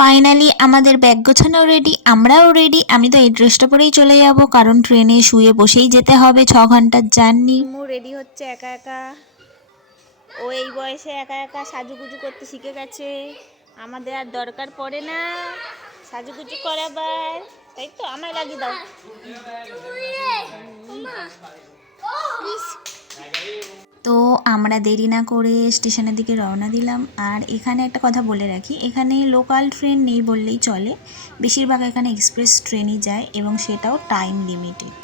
Finally আমাদের bag গোছানো ready, আমরাও রেডি। আমি তো এই ড্রেসটা পরেই চলে যাব, কারণ ট্রেনে শুয়ে বসেই যেতে হবে, 6 ঘন্টার জার্নি। মু রেডি হচ্ছে একা একা। ও এই বয়সে একা একা সাজুগুজু করতে শিখে গেছে, আমাদের আর দরকার পড়ে না সাজুগুজু করাবার, তাই তো? আমায় লাগিয়ে দাও। তো আমরা দেরি না করে স্টেশনের দিকে রওনা দিলাম। আর এখানে একটা কথা বলে রাখি, এখানে লোকাল ট্রেন নেই বললেই চলে, বেশিরভাগ এখানে এক্সপ্রেস ট্রেনই যায় এবং সেটাও টাইম লিমিটেড।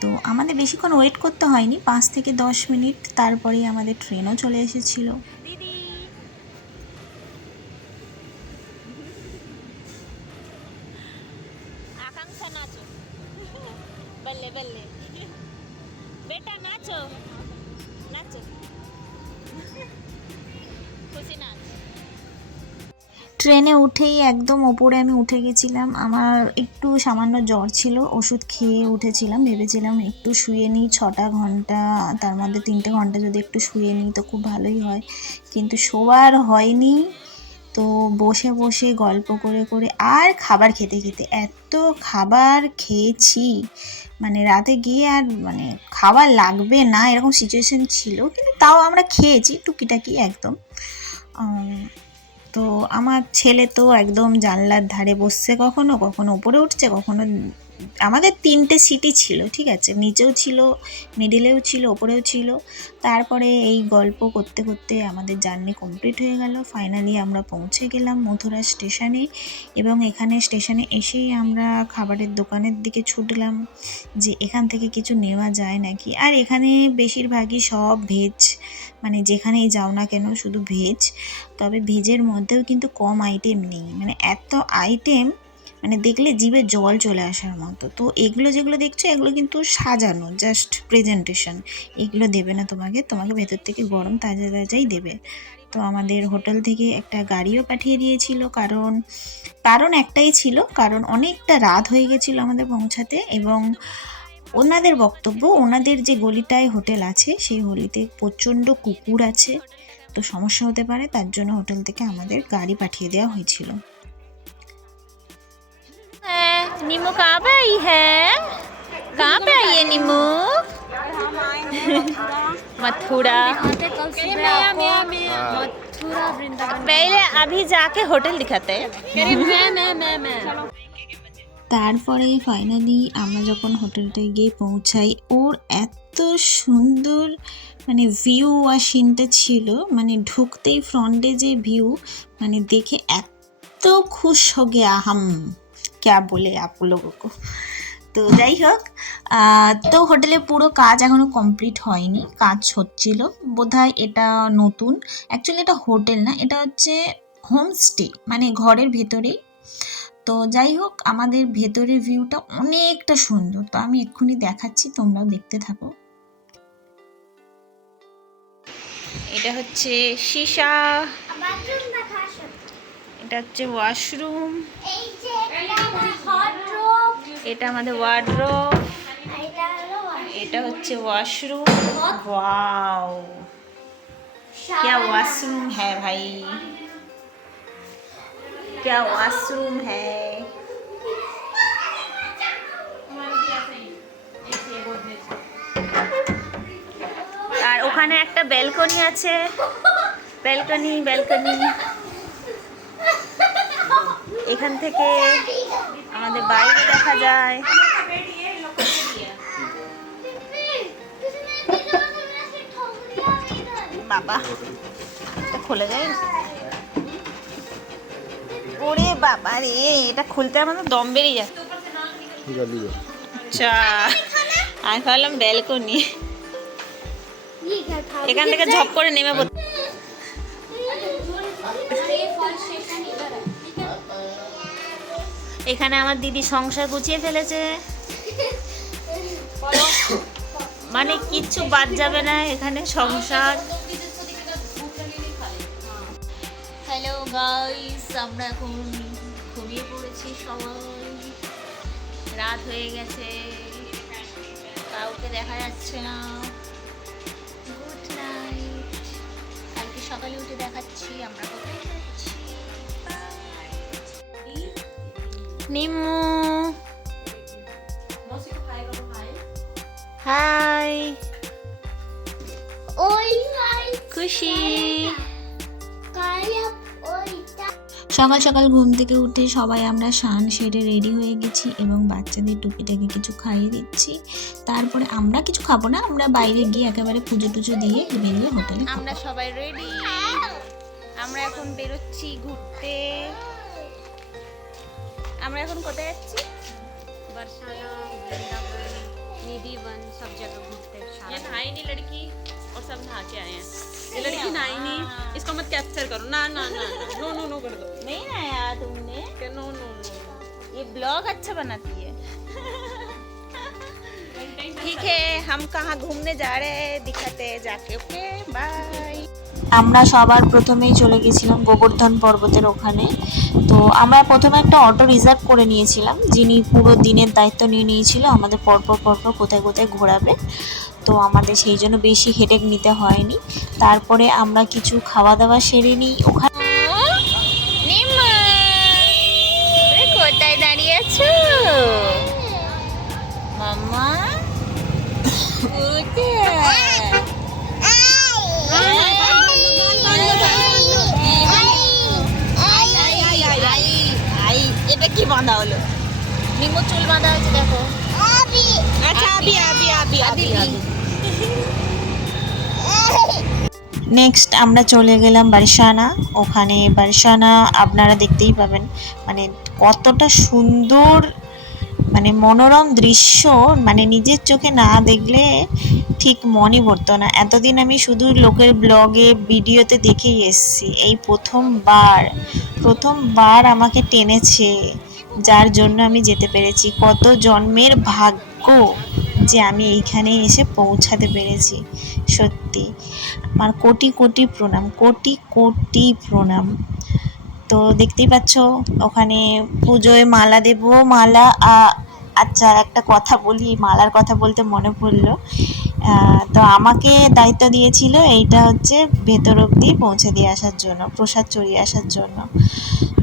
তো আমাদের বেশিক্ষণ ওয়েট করতে হয়নি, 5 থেকে 10 মিনিট, তারপরেই আমাদের ট্রেনও চলে এসেছিলো। দিদি আকাঙ্ক্ষা নাচো, বললে বললে বেটা নাচো নাচো, খুশি নাচ। ট্রেনে উঠেই একদম ওপরে আমি উঠে গেছিলাম। আমার একটু সামান্য জ্বর ছিল, ওষুধ খেয়ে উঠেছিলাম, ভেবেছিলাম একটু শুয়ে নিই 6টা ঘন্টা, তার মধ্যে 3টে ঘন্টা যদি একটু শুয়ে নিই তো খুব ভালোই হয়, কিন্তু শোয়ার হয়নি। তো বসে বসে গল্প করে করে আর খাবার খেতে খেতে এত খাবার খেয়েছি, মানে রাতে গিয়ে আর মানে খাবার লাগবে না এরকম সিচুয়েশন ছিল, কিন্তু তাও আমরা খেয়েছি টুকিটাকি একদম। তো আমার ছেলে তো একদম জানলার ধারে বসছে, কখনো কখনো উপরে উঠছে, কখনো আমাদের 3টে সিটই ছিল, ঠিক আছে, নিচেও ছিল, মিডিলেও ছিল, ওপরেও ছিল। তারপরে এই গল্প করতে করতে আমাদের জার্নি কমপ্লিট হয়ে গেল। ফাইনালি আমরা পৌঁছে গেলাম মথুরা স্টেশনে, এবং এখানে স্টেশনে এসেই আমরা খাবারের দোকানের দিকে ছুটলাম যে এখান থেকে কিছু নেওয়া যায় নাকি। আর এখানে বেশিরভাগই সব ভেজ, মানে যেখানেই যাও না কেন শুধু ভেজ। তবে ভেজের মধ্যেও কিন্তু কম আইটেম নেই, মানে এত আইটেম মানে দেখলে জিভে জল চলে আসার মতো। তো এগুলো যেগুলো দেখছো এগুলো কিন্তু সাজানো, জাস্ট প্রেজেন্টেশন, এগুলো দেবে না তোমাকে, তোমাকে ভেতর থেকে গরম তাজা তাজাই দেবে। তো আমাদের হোটেল থেকে একটা গাড়িও পাঠিয়ে দিয়েছিল, কারণ একটাই ছিল, কারণ অনেকটা রাত হয়ে গেছিলো আমাদের পৌঁছাতে, এবং ওনাদের বক্তব্য, ওনাদের যে গলিটায় হোটেল আছে সেই গলিতে প্রচণ্ড কুকুর আছে, তো সমস্যা হতে পারে, তার জন্য হোটেল থেকে আমাদের গাড়ি পাঠিয়ে দেওয়া হয়েছিল। नीमू कहाँ पे आई है? कहाँ पे आई है नीमू? मथुरा। पहले अभी जाके होटल दिखाते हैं। তারপরে ফাইনালি আমরা যখন হোটেলটায় গিয়ে পৌঁছাই, ওর এত সুন্দর মানে ভিউ আর সিনটা ছিল, মানে ঢুকতেই ফ্রন্টে যে ভিউ, মানে দেখে এত খুশ হো গিয়া হাম, ক্যা বলে আপ লোগো কো। তো যাই হোক, তো হোটেলে পুরো কাজ এখনও কমপ্লিট হয়নি, কাজ হচ্ছিল বোধহয়, এটা নতুন, অ্যাকচুয়ালি এটা হোটেল না, এটা হচ্ছে হোমস্টে, মানে ঘরের ভেতরেই। তো যাই হোক, আমাদের ভেতরের ভিউটা অনেকটা সুন্দর, তো আমি এক্ষুনি দেখাচ্ছি, তোমরাও দেখতে থাকো। এটা হচ্ছে সীসা, এটা হচ্ছে ওয়াশরুম, এটা আমাদের ওয়ার্ডরোব, এটা হচ্ছে ওয়াশরুম। ওয়াও क्या वॉशरूम है भाई, क्या वॉशरूम है। আর ওখানে একটা ব্যালকনি আছে, ব্যালকনি এখান থেকে আমাদের বাইরে দেখা যায়। বাবা এটা খুলে যায়, ওরে বাবা রে, এটা খুলতে আমাদের দম বেরিয়ে যায়। আচ্ছা, আমি ভাবলাম ব্যালকনি, এখান থেকে ঝপ করে নেমে পড়তে। এখানে আমার দিদি সংসার গুছিয়ে ফেলেছে, মানে কিচ্ছু বাদ যাবে না এখানে, সংসার। হ্যালো গাইস, আমরা এখন ঘুমিয়ে পড়েছি সবাই, রাত হয়ে গেছে, কাউকে দেখা যাচ্ছে না। গুড নাইট, কালকে সকালে উঠে দেখাচ্ছি আমরা কোথায় যাচ্ছি। নিমু হাই খুশি। সকাল সকাল ঘুম থেকে উঠে সবাই আমরা স্নান সেরে রেডি হয়ে গেছি এবং বাচ্চাদের টুপিটাকে কিছু খাইয়ে দিচ্ছি। তারপরে আমরা কিছু খাবো না, আমরা বাইরে গিয়ে একেবারে পুজো টুজো দিয়ে বেরিয়ে হোটেলে আমরা সবাই রেডি, আমরা এখন বেরোচ্ছি ঘুরতে। আমরা এখন কোথায় যাচ্ছি? बरसाना, वृंदावन, निधि वन, सब जगह घूमते हैं। ये नहाई नहीं लड़की और सब नहा के आए हैं। ये लड़की नहाई नहीं, इसको मत कैप्चर करो। ना ना ना नो नो नो कर दो। नहीं ना यार तुमने, नो नो नो। ये ब्लॉग अच्छा बनाती है। ठीक है, हम कहाँ घूमने जा रहे हैं दिखाते हैं जाके। Okay bye. আমরা সবার প্রথমেই চলে গেছিলাম গোবর্ধন পর্বতের ওখানে। তো আমরা প্রথমে একটা অটো রিজার্ভ করে নিয়েছিলাম, যিনি পুরো দিনের দায়িত্ব নিয়ে নিয়েছিল আমাদের পরপর কোথায় কোথায় ঘোরাবে। তো আমাদের সেই জন্য বেশি হেডেক নিতে হয়নি। তারপরে আমরা কিছু খাওয়া দাওয়া সেরে নিই ওখানে। নিমা তুমি কোথায় দাঁড়িয়ে আছো মাম্মা? এটা কি বাঁধা হলো? নিমু চুল বাঁধা আছে দেখো। আচ্ছা আবি নেক্সট আমরা চলে গেলাম বারিশানা। ওখানে বারিশানা আপনারা দেখতেই পাবেন, মানে কতটা সুন্দর, মানে মনোরম দৃশ্য, মানে নিজের চোখে না দেখলে ঠিক মনই ভরতো না। এতদিন আমি শুধু লোকের ব্লগে ভিডিওতে দেখেই এসেছি, এই প্রথমবার আমাকে টেনেছে, যার জন্য আমি যেতে পেরেছি। কত জন্মের ভাগ্য যে আমি এইখানে এসে পৌঁছাতে পেরেছি। সত্যি আমার কোটি কোটি প্রণাম, কোটি কোটি প্রণাম। তো দেখতেই পাচ্ছ ওখানে পুজোয় মালা দেব। আচ্ছা একটা কথা বলি, মালার কথা বলতে মনে পড়লো। তো আমাকে দায়িত্ব দিয়েছিল এইটা হচ্ছে ভেতর অবধি পৌঁছে দিয়ে আসার জন্য, প্রসাদ চড়িয়ে আসার জন্য।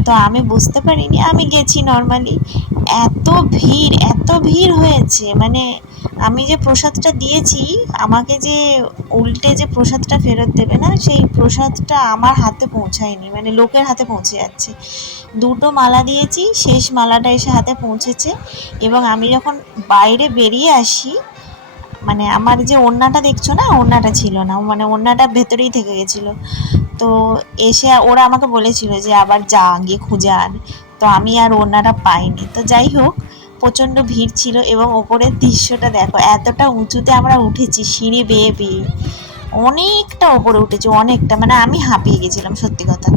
তো আমি বুঝতে পারিনি, আমি গেছি নর্মালি, এত ভিড় হয়েছে, মানে আমি যে প্রসাদটা দিয়েছি, আমাকে যে উল্টে যে প্রসাদটা ফেরত দেবে না, সেই প্রসাদটা আমার হাতে পৌঁছায়নি, মানে লোকের হাতে পৌঁছে যাচ্ছে। দুটো মালা দিয়েছি, শেষ মালাটা এসে হাতে পৌঁছেছে। এবং আমি যখন বাইরে বেরিয়ে আসি, মানে আমার যে ওড়নাটা দেখছো না, ওড়নাটা ছিল না, মানে ওড়নাটা ভেতরেই থেকে গেছিলো। তো এসে ওরা আমাকে বলেছিল যে আবার যা গিয়ে খুঁজে আন। তো আমি আর ওড়নাটা পাইনি। তো যাই হোক, প্রচণ্ড ভিড় ছিল এবং ওপরের দৃশ্যটা দেখো, এতটা উঁচুতে আমরা উঠেছি সিঁড়ি বেয়ে অনেকটা ওপরে উঠেছি, অনেকটা, মানে আমি হাঁপিয়ে গেছিলাম সত্যি কথা।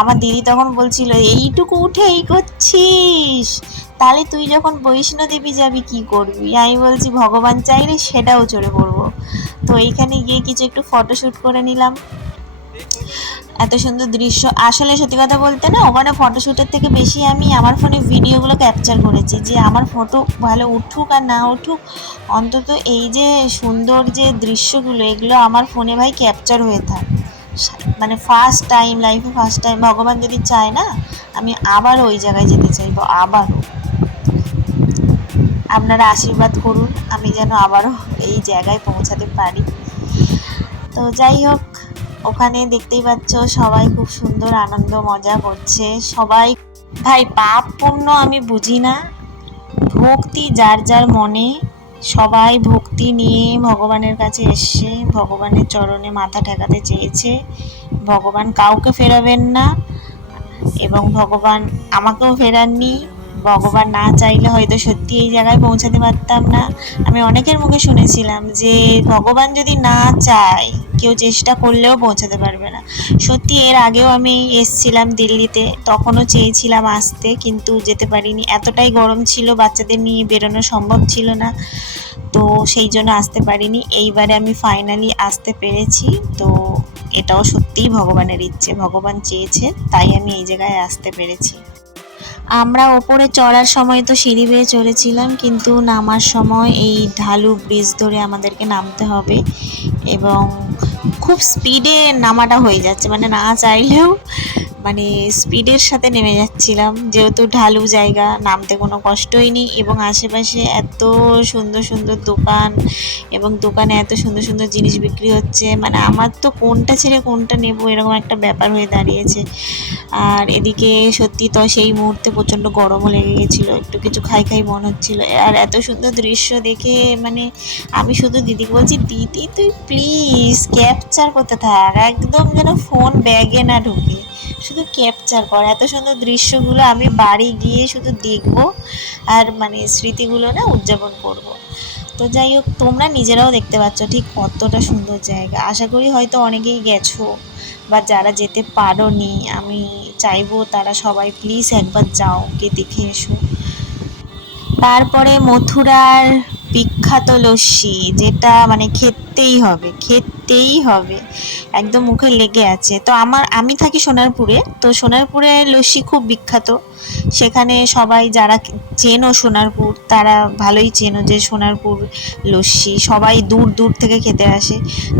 আমার দিদি তখন বলছিল এইটুকু উঠে এই করছিস, তাহলে তুই যখন বৈষ্ণোদেবী যাবি কি করবি? আমি বলছি ভগবান চাইলে সেটাও চড়ে পড়বো। তো এইখানে গিয়ে কিছু একটু ফটোশ্যুট করে নিলাম। এত সুন্দর দৃশ্য, আসলে সত্যি কথা বলতে না, ওখানে ফটোশ্যুটের থেকে বেশি আমি আমার ফোনে ভিডিওগুলো ক্যাপচার করেছি, যে আমার ফটো ভালো উঠুক আর না উঠুক, অন্তত এই যে সুন্দর যে দৃশ্যগুলো, এগুলো আমার ফোনে ভাই ক্যাপচার হয়ে থাক। মানে লাইফে ফার্স্ট টাইম, ভগবান যদি চায় না, আমি আবার ওই জায়গায় যেতে চাইবো, আবারও। আপনারা আশীর্বাদ করুন আমি যেন আবারও এই জায়গায় পৌঁছাতে পারি। তো যাই হোক, ওখানে দেখতেই পাচ্ছ সবাই খুব সুন্দর আনন্দ মজা করছে সবাই। ভাই পাপ পুণ্য আমি বুঝি না, ভক্তি যার যার মনে, সবাই ভক্তি নিয়ে ভগবানের কাছে এসছে, ভগবানের চরণে মাথা ঠেকাতে চেয়েছে। ভগবান কাউকে ফেরাবেন না এবং ভগবান আমাকেও ফেরাননি। ভগবান না চাইলে হয়তো সত্যি এই জায়গায় পৌঁছাতে পারতাম না। আমি অনেকের মুখে শুনেছিলাম যে ভগবান যদি না চায় কেউ চেষ্টা করলেও পৌঁছাতে পারবে না। সত্যি এর আগেও আমি এসছিলাম দিল্লিতে, তখনও চেয়েছিলাম আসতে, কিন্তু যেতে পারিনি, এতটাই গরম ছিল, বাচ্চাদের নিয়ে বেরোনো সম্ভব ছিল না, তো সেই জন্য আসতে পারিনি। এইবারে আমি ফাইনালি আসতে পেরেছি। তো এটাও সত্যিই ভগবানের ইচ্ছে, ভগবান চেয়েছে তাই আমি এই জায়গায় আসতে পেরেছি। আমরা ওপরে চড়ার সময় তো সিঁড়ি বেয়ে চড়েছিলাম, কিন্তু নামার সময় এই ঢালু ব্রিজ ধরে আমাদেরকে নামতে হবে এবং খুব স্পিডে নামাটা হয়ে যাচ্ছে, মানে না চাইলেও মানে স্পিডের সাথে নেমে যাচ্ছিলাম, যেহেতু ঢালু জায়গা, নামতে কোনো কষ্টই নেই এবং আশেপাশে এত সুন্দর সুন্দর দোকান এবং দোকানে এত সুন্দর সুন্দর জিনিস বিক্রি হচ্ছে, মানে আমার তো কোনটা ছেড়ে কোনটা নেব এরকম একটা ব্যাপার হয়ে দাঁড়িয়েছে। আর এদিকে সত্যি তো সেই মুহূর্তে প্রচণ্ড গরমও লেগে গেছিলো, একটু কিছু খাই খাই মনে হচ্ছিলো। আর এত সুন্দর দৃশ্য দেখে মানে আমি শুধু দিদিকে বলছি, দিদি তুই প্লিজ ক্যাপচার করতে থাক, একদম যেন ফোন ব্যাগে না ঢোকে, শুধু ক্যাপচার কর। এত সুন্দর দৃশ্যগুলো আমি বাড়ি গিয়ে শুধু দেখবো আর মানে স্মৃতিগুলো না উদযাপন করব। তো যাই হোক, তোমরা নিজেরাও দেখতে পাচ্ছ ঠিক কতটা সুন্দর জায়গা। আশা করি হয়তো অনেকেই গেছো, বা যারা যেতে পারোনি আমি চাইবো তারা সবাই প্লিজ একবার যাও, গিয়ে দেখে এসো। তারপরে মথুরার বিখ্যাত লস্যি, যেটা মানে খেতেই হবে, খেতেই হবে, একদম মুখে লেগে আছে। তো আমি থাকি সোনারপুরে, তো সোনারপুরে লস্যি খুব বিখ্যাত। সেখানে সবাই যারা চেনো সোনারপুর তারা ভালোই চেনো যে সোনারপুর লস্যি সবাই দূর দূর থেকে খেতে আসে।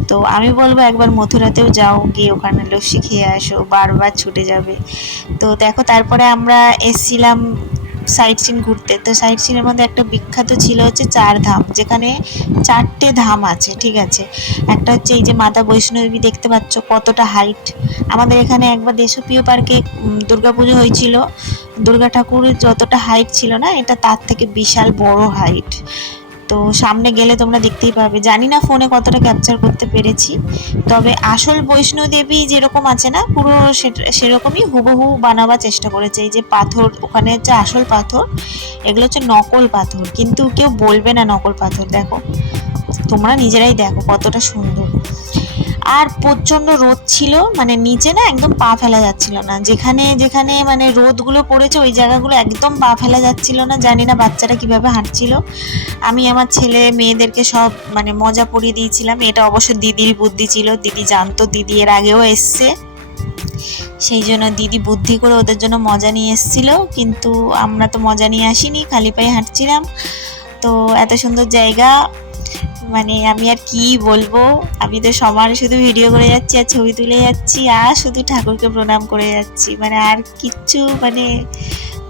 তো আমি বলবো একবার মথুরাতেও যাও, গিয়ে ওখানে লস্যি খেয়ে আসো, বারবার ছুটে যাবে। তো দেখো, তারপরে আমরা এসছিলাম সাইট সিন ঘুরতে। তো সাইট সিনের মধ্যে একটা বিখ্যাত ছিল হচ্ছে 4 ধাম, যেখানে 4টে ধাম আছে, ঠিক আছে। একটা হচ্ছে এই যে মাতা বৈষ্ণবী, দেখতে পাচ্ছ কতটা হাইট। আমাদের এখানে একবার দেশপ্রিয় পার্কে দুর্গাপুজো হয়েছিল, দুর্গা ঠাকুরের যতটা হাইট ছিল না, এটা তার থেকে বিশাল বড় হাইট। তো সামনে গেলে তোমরা দেখতেই পাবে, জানি না ফোনে কতটা ক্যাপচার করতে পেরেছি, তবে আসল বৈষ্ণোদেবী যেরকম আছে না, পুরো সেরকমই হুবহু বানাবার চেষ্টা করেছে। এই যে পাথর, ওখানে হচ্ছে আসল পাথর, এগুলো হচ্ছে নকল পাথর, কিন্তু কেউ বলবে না নকল পাথর। দেখো, তোমরা নিজেরাই দেখো কতটা সুন্দর। আর প্রচণ্ড রোদ ছিল, মানে নিচে না একদম পা ফেলা যাচ্ছিল না, যেখানে যেখানে মানে রোদগুলো পড়েছে ওই জায়গাগুলো একদম পা ফেলা যাচ্ছিল না। জানি না বাচ্চারা কিভাবে হাঁটছিল। আমি আমার ছেলে মেয়েদেরকে সব মানে মজা পড়িয়ে দিয়েছিলাম। এটা অবশ্য দিদির বুদ্ধি ছিল, দিদি জানতো, দিদি এর আগেও এসছে, সেই জন্য দিদি বুদ্ধি করে ওদের জন্য মজা নিয়ে এসেছিল। কিন্তু আমরা তো মজা নিয়ে আসিনি, খালি পায়ে হাঁটছিলাম। তো এত সুন্দর জায়গা, মানে আমি আর কি বলবো, আমি তো সবার শুধু ভিডিও করে যাচ্ছি আর ছবি তুলে যাচ্ছি আর শুধু ঠাকুরকে প্রণাম করে যাচ্ছি, মানে আর কিচ্ছু মানে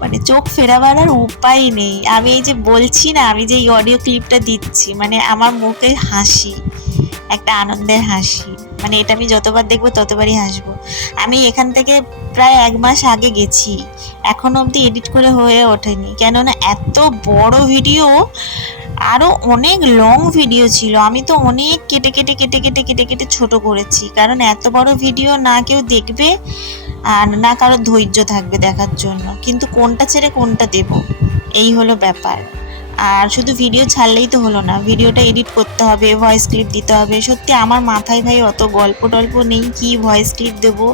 মানে চোখ ফেরাবার আর উপায় নেই। আমি এই যে বলছি না, আমি যে এই অডিও ক্লিপটা দিচ্ছি, মানে আমার মুখে হাসি, একটা আনন্দের হাসি, মানে এটা আমি যতবার দেখবো ততবারই হাসবো। আমি এখান থেকে প্রায় 1 মাস আগে গেছি, এখনো অবধি এডিট করে হয়ে ওঠেনি, কেননা এত বড় ভিডিও, আরও অনেক লং ভিডিও ছিল। আমি তো অনেক কেটে কেটে কেটে কেটে কেটে কেটে ছোট করেছি, কারণ এত বড় ভিডিও না কেউ দেখবে আর না কারো ধৈর্য থাকবে দেখার জন্য, কিন্তু কোনটা ছেড়ে কোনটা দেব, এই হলো ব্যাপার। আর শুধু ভিডিও ছাড়লেই তো হলো না, ভিডিওটা এডিট করতে হবে, ভয়েস ক্লিপ দিতে হবে। সত্যি আমার মাথায় ভাই অত গল্প টল্প নেই, কি ভয়েস ক্লিপ দেবো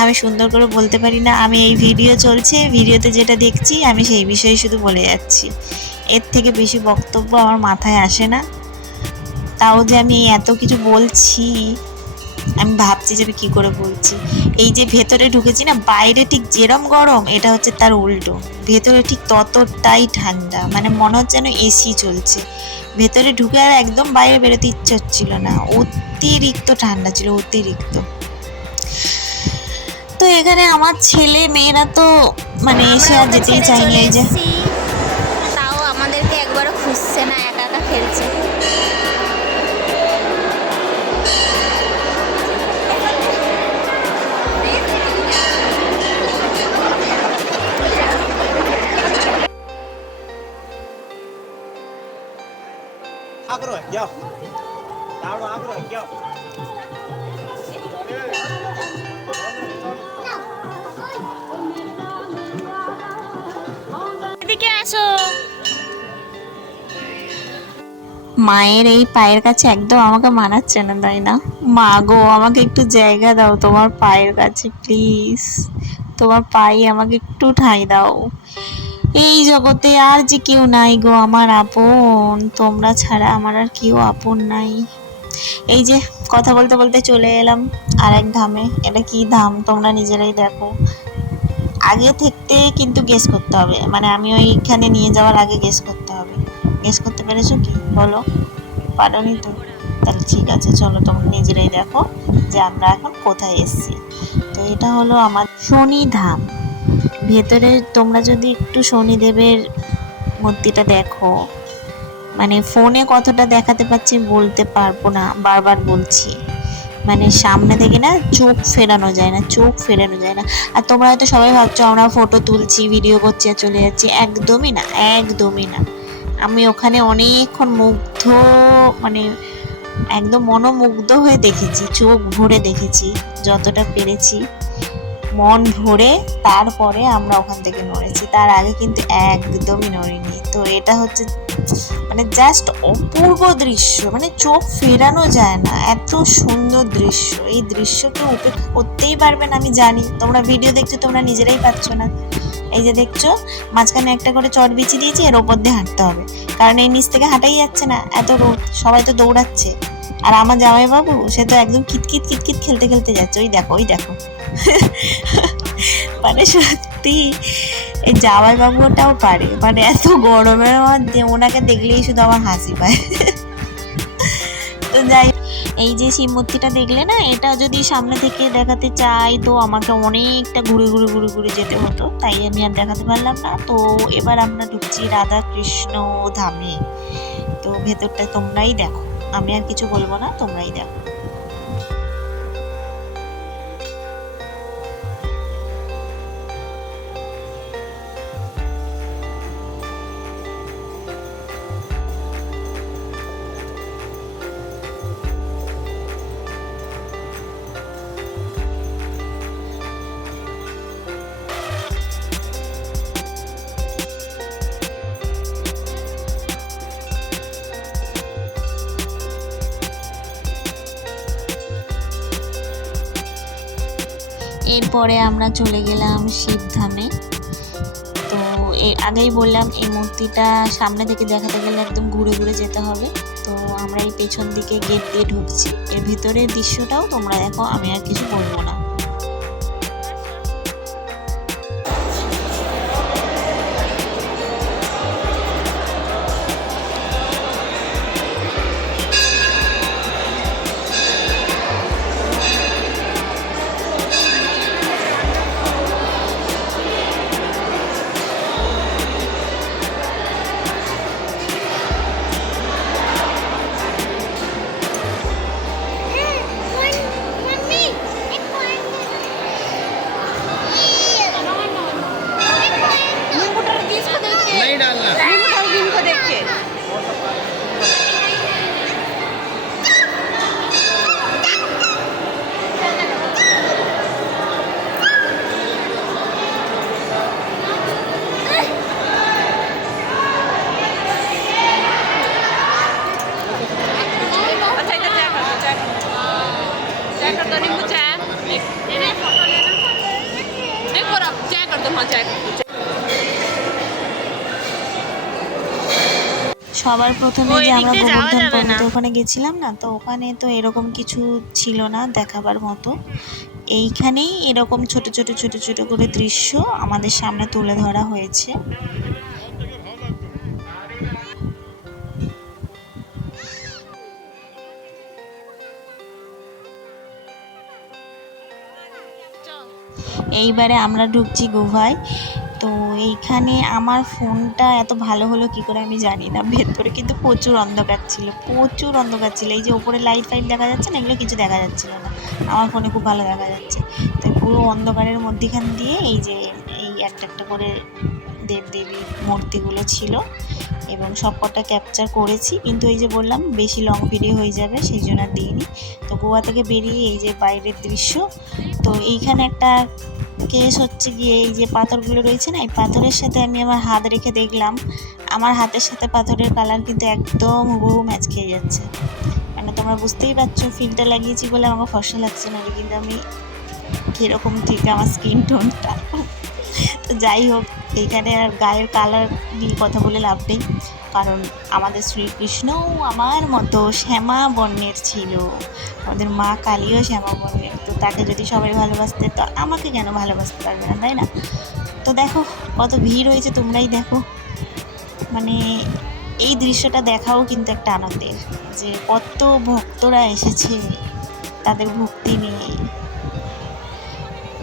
আমি সুন্দর করে বলতে পারি না। আমি এই ভিডিও চলছে, ভিডিওতে যেটা দেখছি আমি সেই বিষয়ে শুধু বলে যাচ্ছি, এর থেকে বেশি বক্তব্য আমার মাথায় আসে না। তাও যে আমি এত কিছু বলছি, আমি ভাবছি যে আমি কী করে বলছি। এই যে ভেতরে ঢুকেছি না, বাইরে ঠিক যেরম গরম, এটা হচ্ছে তার উল্টো, ভেতরে ঠিক ততটাই ঠান্ডা, মানে মনে হচ্ছে যেন এসি চলছে। ভেতরে ঢুকে আর একদম বাইরে বেরোতে ইচ্ছে হচ্ছিল না, অতিরিক্ত ঠান্ডা ছিল, অতিরিক্ত। তো এখানে আমার ছেলে মেয়েরা তো মানে এসে আর যেতেই চায়নি। এই যে তাও আমাদেরকে একবারও খুঁজছে না, একা একা খেলছে। আগ্রহ যাও দাঁড়ো আগ্রহ যাও এদিকে আসো। মায়ের এই পায়ের কাছে একদম আমাকে মানাচ্ছে না, তাই না? মা গো, আমাকে একটু জায়গা দাও তোমার পায়ের কাছে, প্লিজ, তোমার পায়ে আমাকে একটু ঠাঁই দাও। এই জগতে আর যে কেউ নাই গো আমার আপন, তোমরা ছাড়া আমার আর কেউ আপন নাই। এই যে কথা বলতে বলতে চলে এলাম আর এক ধামে। এটা কি ধাম তোমরা নিজেরাই দেখো। আগে থাকতে কিন্তু গেস করতে হবে, মানে আমি ওইখানে নিয়ে যাওয়ার আগে গেস করতে হবে। গেস করতে পেরেছো কি বলো? পারোনি তো? তাহলে ঠিক আছে, চলো তোমরা নিজেরাই দেখো যে আমরা এখন কোথায় এসেছি। তো তো এটা হলো আমার শনিধাম। ভেতরে তোমরা যদি একটু শনিদেবের মূর্তিটা দেখো, মানে ফোনে কতটা দেখাতে পাচ্ছি বলতে পারবো না, বারবার বলছি, মানে সামনে থেকে না চোখ ফেরানো যায় না, চোখ ফেরানো যায় না। আর তোমরা হয়তো সবাই ভাবছো আমরা ফটো তুলছি, ভিডিও করছি আর চলে যাচ্ছি, একদমই না, একদমই না। আমি ওখানে অনেকক্ষণ মুগ্ধ, মানে একদম মনোমুগ্ধ হয়ে দেখেছি, চোখ ভরে দেখেছি যতটা পেরেছি, মন ভরে। তারপরে আমরা ওখান থেকে নড়েছি, তার আগে কিন্তু একদমই নড়িনি। তো এটা হচ্ছে মানে জাস্ট অপূর্ব দৃশ্য, মানে চোখ ফেরানো যায় না, এত সুন্দর দৃশ্য। এই দৃশ্যকে উপেক্ষা করতেই পারবে না আমি জানি। তোমরা ভিডিও দেখছো, তোমরা নিজেরাই পাচ্ছ না। এই যে দেখছো মাঝখানে একটা করে চট বিছিয়ে দিয়েছি, এর ওপর দিয়ে হাঁটতে হবে, কারণ এই নিচ থেকে হাঁটাই যাচ্ছে না, এত রোদ, সবাই তো দৌড়াচ্ছে। আর আমার জামাইবাবু সে তো একদম কিতকিত কিতকিত খেলতে খেলতে যাচ্ছে, ওই দেখো ওই দেখো। মানে সত্যি এই জামাইবাবুটাও পারে, মানে এত গরমের মধ্যে ওনাকে দেখলেই শুধু আমার হাসি পায়। তো যাই, এই যে শিব মূর্তিটা দেখলে না, এটা যদি সামনে থেকে দেখাতে চাই তো আমাকে অনেকটা ঘুরে ঘুরে ঘুরে ঘুরে যেতে হতো, তাই আমি আর দেখাতে পারলাম না। তো এবার আমরা ঢুকছি রাধা কৃষ্ণ ধামে। তো ভেতরটা তোমরাই দেখো, আমি আর কিছু বলবো না, তোমরাই দেখো। এরপরে আমরা চলে গেলাম শিবধামে। তো আগেই বললাম এই মূর্তিটা সামনে থেকে দেখাতে গেলে একদম ঘুরে ঘুরে যেতে হবে। তো আমরা এই পেছন দিকে গেট দিয়ে ঢুকছি, এর ভিতরের দৃশ্যটাও তোমরা দেখো, আমি আর কিছু বলবো না। नहीं डालना। अच्छा इधर चेक कर दो, चेक कर दो नींबू चाय। ये फोटो लेना, देखो अब चेक कर दो, हाँ चेक। সবার প্রথমে ওই যে দিক আমরা দিয়ে যাওয়া গোবর্ধন যাবে না। পর্বতে ওখানে গেছিলাম না, তো ওখানে তো এরকম কিছু ছিল না দেখাবার মতো। এইখানেই এরকম ছোট ছোট ছোট ছোট করে দৃশ্য আমাদের সামনে তুলে ধরা হয়েছে। এইবারে আমরা ঢুকছি গুহায়। তো এইখানে আমার ফোনটা এত ভালো হলো কি করে আমি জানি না, ভেতরে কিন্তু প্রচুর অন্ধকার ছিল, প্রচুর অন্ধকার ছিল। এই যে উপরে লাইট ফাইট দেখা যাচ্ছে না, এগুলো কিছু দেখা যাচ্ছিল না, আমার ফোনে খুব ভালো দেখা যাচ্ছে। তো পুরো অন্ধকারের মধ্যেখান দিয়ে এই যে এই একটা একটা করে দেবদেবী মূর্তিগুলো ছিল, এবং সবকটা ক্যাপচার করেছি, কিন্তু এই যে বললাম বেশি লং ভিডিও হয়ে যাবে সেই জন্য আর দিইনি। তো গোয়া থেকে বেরিয়ে এই যে বাইরের দৃশ্য। তো এইখানে একটা কেস হচ্ছে গিয়ে, এই যে পাথরগুলো রয়েছে না, এই পাথরের সাথে আমি আমার হাত রেখে দেখলাম, আমার হাতের সাথে পাথরের কালার কিন্তু একদম হুবহু ম্যাচ খেয়ে যাচ্ছে। মানে তোমরা বুঝতেই পারছো, ফিল্টার লাগিয়েছি বলে আমাকে ফর্সা লাগছে না, কিন্তু আমি কীরকম ঠিক আমার স্কিন টোনটা। তো যাই হোক, এইখানে আর গায়ের কালার নিয়ে কথা বলে লাভ নেই, কারণ আমাদের শ্রীকৃষ্ণও আমার মতো শ্যামা বর্ণের ছিল, আমাদের মা কালীও শ্যামা বর্ণের। তো তাকে যদি সবাই ভালোবাসতে, তো আমাকে কেন ভালোবাসতে পারবে না, তাই না? তো দেখো কত ভিড় হয়েছে, তোমরাই দেখো। মানে এই দৃশ্যটা দেখাও কিন্তু একটা আনন্দের, যে কত ভক্তরা এসেছে তাদের ভক্তি নিয়ে।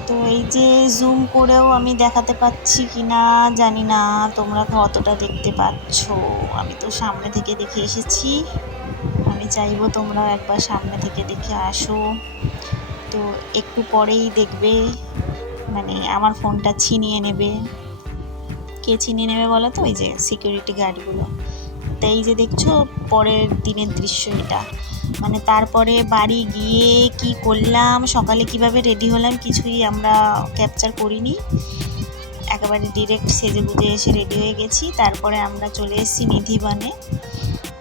তো এই যে জুম করেও আমি দেখাতে পাচ্ছি কি না জানি না, তোমরা কতটা দেখতে পাচ্ছ। আমি তো সামনে থেকে দেখে এসেছি, আমি চাইবো তোমরা একবার সামনে থেকে দেখে আসো। তো একটু পরেই দেখবে মানে আমার ফোনটা ছিনিয়ে নেবে। কে ছিনিয়ে নেবে বলো তো? ওই যে সিকিউরিটি গার্ডগুলো। তো এই যে দেখছো পরের দিনের দৃশ্য এটা। মানে তারপরে বাড়ি গিয়ে কি করলাম, সকালে কিভাবে রেডি হলাম কিছুই আমরা ক্যাপচার করিনি, একেবারে ডিরেক্ট সেজে গুজে এসে রেডি হয়ে গেছি। তারপরে আমরা চলে এসেছি নিধিবনে।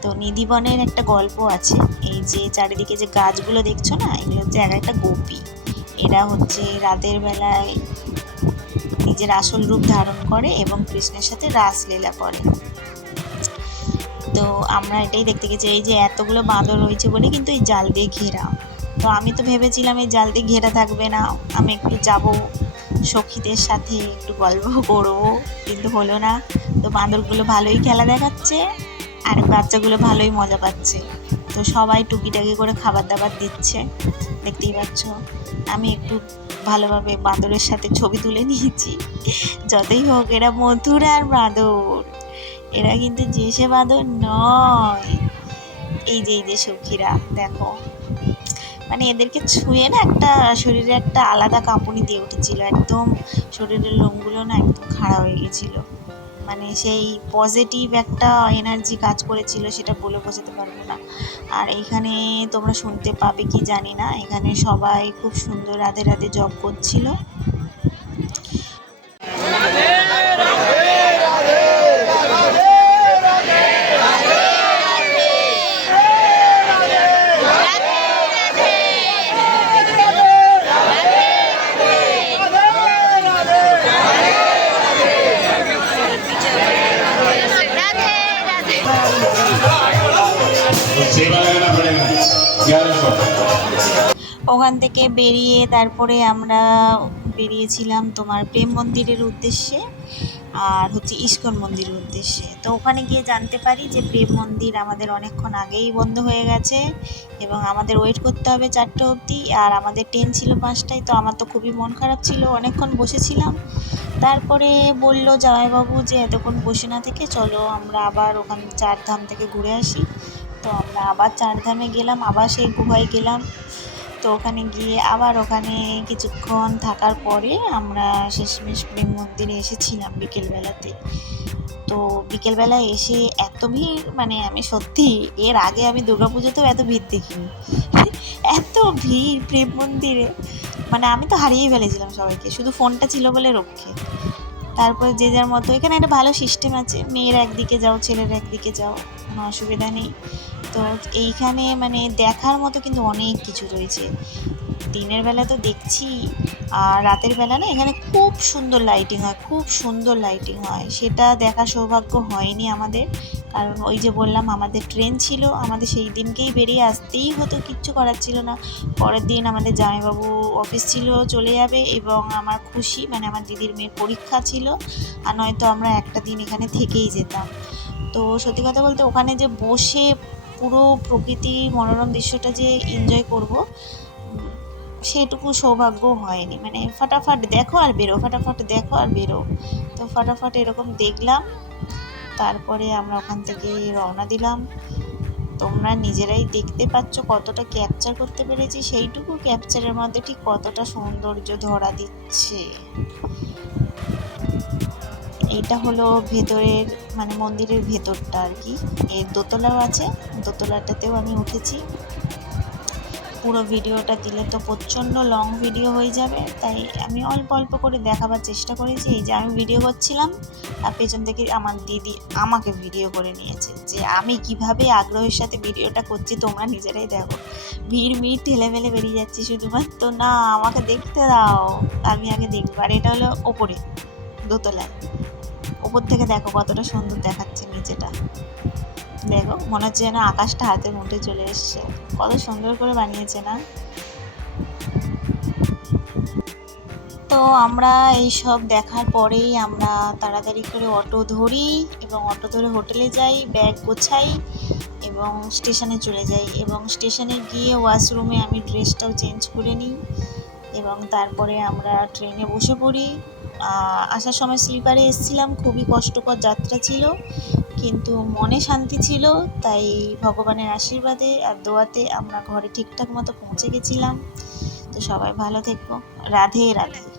তো নিধিবনের একটা গল্প আছে, এই যে চারিদিকে যে গাছগুলো দেখছো না, এগুলো হচ্ছে এক একটা গোপী। এরা হচ্ছে রাতের বেলায় নিজের আসল রূপ ধারণ করে এবং কৃষ্ণের সাথে রাসলীলা করে। তো আমরা এটাই দেখতে গেছি। এই যে এতগুলো বাঁদর রয়েছে বলে কিন্তু এই জাল দিয়ে ঘেরা। তো আমি তো ভেবেছিলাম এই জাল দিয়ে ঘেরা থাকবে না, আমি একটু যাব সখীদের সাথে একটু গল্প করবো, কিন্তু হলো না। তো বাঁদরগুলো ভালোই খেলা দেখাচ্ছে আর বাচ্চাগুলো ভালোই মজা পাচ্ছে। তো সবাই টুকিটাকি করে খাবার দাবার দিচ্ছে, দেখতেই পাচ্ছ। আমি একটু ভালোভাবে বাঁদরের সাথে ছবি তুলে নিয়েছি। যতই হোক এরা মথুরার বাঁদর, এরা কিন্তু যে সে বাঁদর নয়। এই যে সখীরা দেখো, মানে এদেরকে ছুঁয়ে না একটা শরীরে একটা আলাদা কাঁপুনি দিয়ে উঠেছিল, একদম শরীরের লোমগুলো না একদম খাড়া হয়ে গেছিলো। মানে সেই পজিটিভ একটা এনার্জি কাজ করেছিল, সেটা বলে বোঝাতে পারবো না। আর এইখানে তোমরা শুনতে পাবে কি জানি না, এখানে সবাই খুব সুন্দর রাধে রাধে জপ করছিল। सेवा करना पड़ेगा 1100। ওখান থেকে বেরিয়ে তারপরে আমরা বেরিয়েছিলাম তোমার প্রেম মন্দিরের উদ্দেশ্যে আর হচ্ছে ইস্কন মন্দিরের উদ্দেশ্যে। তো ওখানে গিয়ে জানতে পারি যে প্রেম মন্দির আমাদের অনেকক্ষণ আগেই বন্ধ হয়ে গেছে এবং আমাদের ওয়েট করতে হবে 4টে অবধি, আর আমাদের ট্রেন ছিল 5টায়। তো আমার তো খুবই মন খারাপ ছিল, অনেকক্ষণ বসেছিলাম। তারপরে বলল জামাইবাবু যে এতক্ষণ বসে না থেকে চলো আমরা আবার ওখান 4 ধাম থেকে ঘুরে আসি। তো আমরা আবার 4 ধামে গেলাম, আবার সেই গুহায় গেলাম। তো ওখানে গিয়ে আবার ওখানে কিছুক্ষণ থাকার পরে আমরা শেষমেশ প্রেম মন্দিরে এসেছিলাম বিকেলবেলাতে। তো বিকেলবেলায় এসে এত ভিড়, মানে আমি সত্যি এর আগে আমি দুর্গাপুজোতেও এত ভিড় দেখিনি। এত ভিড় প্রেম মন্দিরে, মানে আমি তো হারিয়েই ফেলেছিলাম সবাইকে, শুধু ফোনটা ছিল বলে রক্ষে। তারপর যে যার মতো, এখানে একটা ভালো সিস্টেম আছে, মেয়েরা একদিকে যাও ছেলেরা একদিকে যাও, কোনো অসুবিধা নেই। তো এইখানে মানে দেখার মতো কিন্তু অনেক কিছু রয়েছে। দিনের বেলা তো দেখছি, আর রাতের বেলা না এখানে খুব সুন্দর লাইটিং হয়, খুব সুন্দর লাইটিং হয়। সেটা দেখার সৌভাগ্য হয়নি আমাদের, কারণ ওই যে বললাম আমাদের ট্রেন ছিল, আমাদের সেই দিনকেই বেরিয়ে আসতেই হতো, কিচ্ছু করার ছিল না। পরের দিন আমাদের জামাইবাবু অফিস ছিল, চলে যাবে, এবং আমার খুশি মানে আমার দিদির মেয়ের পরীক্ষা ছিল, আর নয়তো আমরা একটা দিন এখানে থেকেই যেতাম। তো সত্যি কথা বলতে ওখানে যে বসে পুরো প্রকৃতি মনোরম দৃশ্যটা যে এনজয় করব, সেটুকু সৌভাগ্য হয়নি। মানে ফাটাফাট দেখো আর বেরো, ফাটাফাট দেখো আর বেরো। তো ফাটাফাট এরকম দেখলাম, তারপরে আমরা ওখান থেকে রওনা দিলাম। তোমরা নিজেরাই দেখতে পাচ্ছ কতটা ক্যাপচার করতে পেরেছি, সেইটুকু ক্যাপচারের মধ্যে ঠিক কতটা সৌন্দর্য ধরা দিচ্ছে। এইটা হলো ভেতরের মানে মন্দিরের ভেতরটা আর কি। এর দোতলাও আছে, দোতলাটাতেও আমি উঠেছি। পুরো ভিডিওটা দিলে তো প্রচণ্ড লং ভিডিও হয়ে যাবে, তাই আমি অল্প অল্প করে দেখাবার চেষ্টা করেছি। এই যে আমি ভিডিও করছিলাম আর পেছন থেকে আমার দিদি আমাকে ভিডিও করে নিয়েছে, যে আমি কিভাবে আগ্রহের সাথে ভিডিওটা করছি তোমরা নিজেরাই দেখো। ভিড় ঠেলে মেলে বেরিয়ে যাচ্ছি, শুধুমাত্র না আমাকে দেখতে দাও, আমি আগে দেখবো। আর এটা হলো ওপরে দোতলায়, ওপর থেকে দেখো কতটা সুন্দর দেখাচ্ছে নিচেটা। দেখো মনে হচ্ছে যেন আকাশটা হাতের মুঠে চলে এসছে, কত সুন্দর করে বানিয়েছে না। তো আমরা এই সব দেখার পরেই আমরা তাড়াতাড়ি করে অটো ধরি এবং অটো ধরে হোটেলে যাই, ব্যাগ গোছাই এবং স্টেশনে চলে যাই। এবং স্টেশনে গিয়ে ওয়াশরুমে আমি ড্রেসটাও চেঞ্জ করে নিই। এবং তারপরে আমরা ট্রেনে বসে পড়ি। আসার সময় স্লিপারে এসেছিলাম, খুবই কষ্টকর যাত্রা ছিল, কিন্তু মনে শান্তি ছিল। তাই ভগবানের আশীর্বাদে আর দোয়াতে আমরা ঘরে ঠিকঠাক মতো পৌঁছে গেছিলাম। তো সবাই ভালো থেকো। রাধে রাধে।